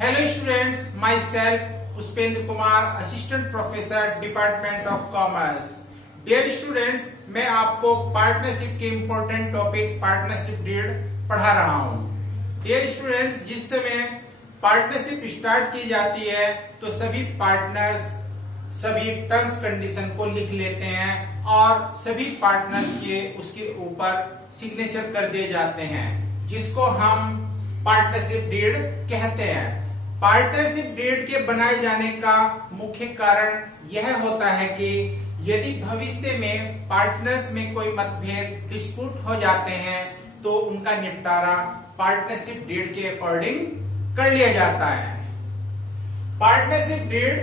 Hello students, myself Pushpendra Kumar, assistant professor department of commerce. Dear students, मैं आपको partnership के important topic partnership deed पढ़ा रहा हूँ। डियर स्टूडेंट्स, जिस समय पार्टनरशिप स्टार्ट की जाती है तो सभी पार्टनर्स सभी टर्म्स कंडीशन को लिख लेते हैं और सभी पार्टनर्स के उसके ऊपर सिग्नेचर कर दिए जाते हैं, जिसको हम पार्टनरशिप डीड कहते हैं। पार्टनरशिप डीड के बनाए जाने का मुख्य कारण यह होता है कि यदि भविष्य में पार्टनर्स में कोई मतभेद डिस्प्यूट हो जाते हैं तो उनका निपटारा पार्टनरशिप डीड के अकॉर्डिंग कर लिया जाता है। Partnership deed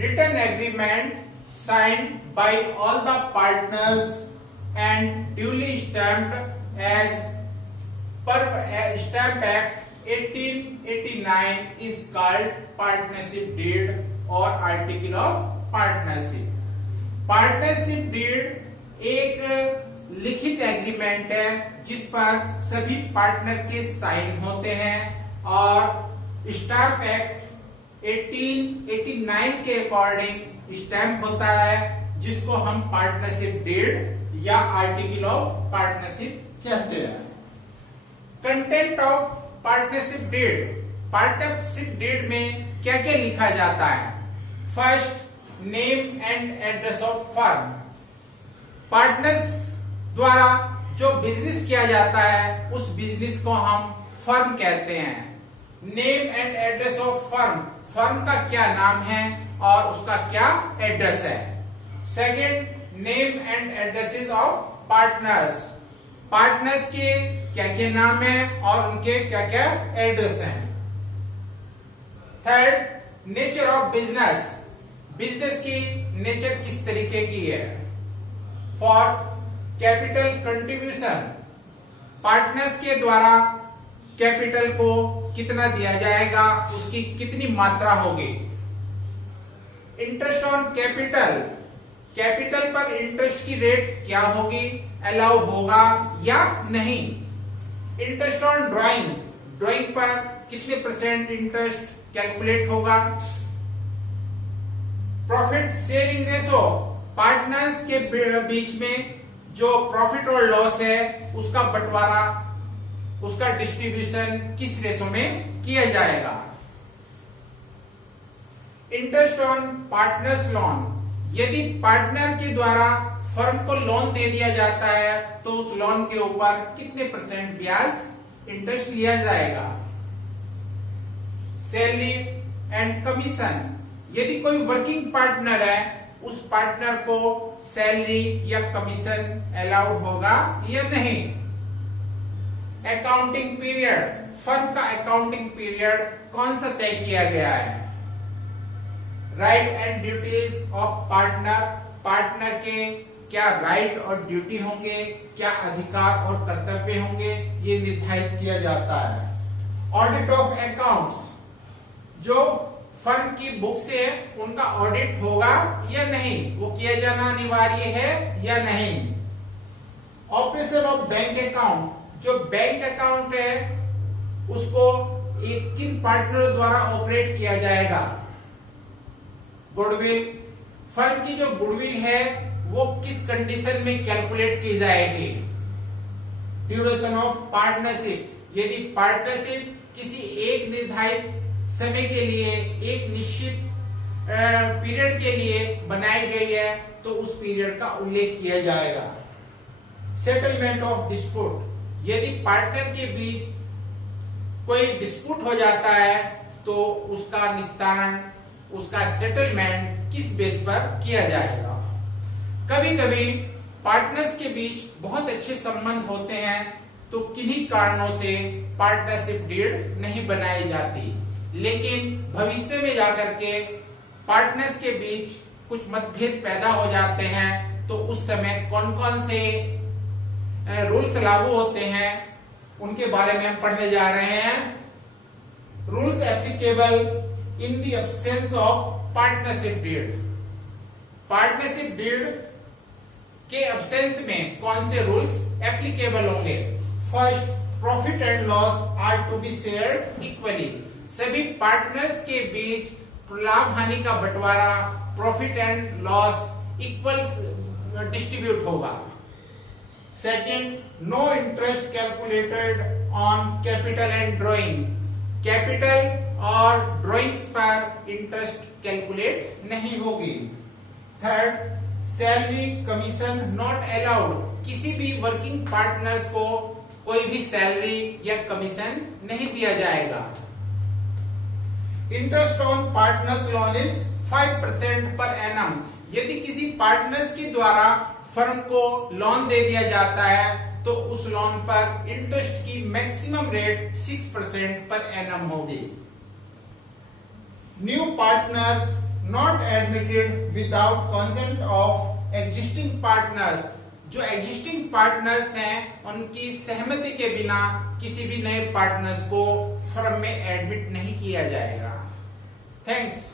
written agreement signed by all the partners and duly stamped as per stamp act 1889 is called partnership deed or article of partnership। Partnership deed एक लिखित एग्रीमेंट है जिस पर सभी पार्टनर के साइन होते हैं और स्टैम्प एक्ट 1889 के अकॉर्डिंग स्टैम्प होता है, जिसको हम पार्टनरशिप डीड या आर्टिकल ऑफ पार्टनरशिप कहते हैं। Content of partnership deed, partnership deed में क्या क्या लिखा जाता है? First, name and address of firm. Partners द्वारा जो बिजनेस किया जाता है उस बिजनेस को हम फर्म कहते हैं। Name and address of firm, firm का क्या नाम है और उसका क्या एड्रेस है। Second, name and addresses of partners, partners के क्या क्या नाम है और उनके क्या क्या एड्रेस हैं। Third, nature of business, business की नेचर किस तरीके की है। फोर्थ, कैपिटल कंट्रीब्यूशन, पार्टनर्स के द्वारा कैपिटल को कितना दिया जाएगा, उसकी कितनी मात्रा होगी। इंटरेस्ट ऑन कैपिटल, कैपिटल पर इंटरेस्ट की रेट क्या होगी, अलाउ होगा या नहीं। इंटरेस्ट ऑन ड्राइंग, ड्राइंग पर कितने परसेंट इंटरेस्ट कैलकुलेट होगा। प्रॉफिट शेयरिंग रेशो, पार्टनर्स के बीच में जो प्रॉफिट और लॉस है उसका बंटवारा, उसका डिस्ट्रीब्यूशन किस रेशो में किया जाएगा। इंटरेस्ट ऑन पार्टनर्स लोन, यदि पार्टनर के द्वारा फर्म को लोन दे दिया जाता है तो उस लोन के ऊपर कितने परसेंट ब्याज इंटरेस्ट लिया जाएगा। सैलरी एंड कमीशन, यदि कोई वर्किंग पार्टनर है उस पार्टनर को सैलरी या कमीशन अलाउड होगा या नहीं। अकाउंटिंग पीरियड, फर्म का अकाउंटिंग पीरियड कौन सा तय किया गया है। Right and duties of partner, partner के क्या राइट और ड्यूटी होंगे, क्या अधिकार और कर्तव्य होंगे, ये निर्धारित किया जाता है। ऑडिट ऑफ अकाउंट्स, जो फर्म की बुक से उनका ऑडिट होगा या नहीं, वो किया जाना अनिवार्य है या नहीं। ऑपरेशन ऑफ बैंक अकाउंट, जो बैंक अकाउंट है उसको किन पार्टनर द्वारा ऑपरेट किया जाएगा। गुडविल, फर्म की जो गुडविल है वो किस कंडीशन में कैलकुलेट की जाएगी। ड्यूरेशन ऑफ पार्टनरशिप, यदि पार्टनरशिप किसी एक निर्धारित समय के लिए, एक निश्चित पीरियड के लिए बनाई गई है तो उस पीरियड का उल्लेख किया जाएगा। सेटलमेंट ऑफ डिस्प्यूट, यदि पार्टनर के बीच कोई डिस्प्यूट हो जाता है तो उसका निस्तारण, उसका सेटलमेंट किस बेस पर किया जाएगा। कभी कभी पार्टनर्स के बीच बहुत अच्छे संबंध होते हैं तो किन्हीं कारणों से पार्टनरशिप डीड नहीं बनाई जाती, लेकिन भविष्य में जाकर के पार्टनर्स के बीच कुछ मतभेद पैदा हो जाते हैं तो उस समय कौन कौन से रूल्स लागू होते हैं उनके बारे में हम पढ़ने जा रहे हैं। Rules applicable in the absence of partnership deed, partnership deed के एब्सेंस में कौन से रूल्स एप्लीकेबल होंगे। First, profit and loss are to be shared equally, सभी पार्टनर्स के बीच लाभ हानि का बंटवारा, profit and loss equals distribute होगा। Second, no interest calculated on capital and drawing. Capital और ड्राइंग्स पर इंटरेस्ट कैलकुलेट नहीं होगी। Third, salary commission not allowed. किसी भी वर्किंग पार्टनर्स को कोई भी सैलरी या कमीशन नहीं दिया जाएगा। Interest on partners loan is 5% per annum. यदि किसी पार्टनर्स के द्वारा फर्म को लोन दे दिया जाता है तो उस लोन पर इंटरेस्ट की मैक्सिमम रेट 6% पर एनम होगी। New partners not admitted without consent of existing partners. जो एग्जिस्टिंग पार्टनर्स हैं उनकी सहमति के बिना किसी भी नए पार्टनर्स को फर्म में एडमिट नहीं किया जाएगा। थैंक्स।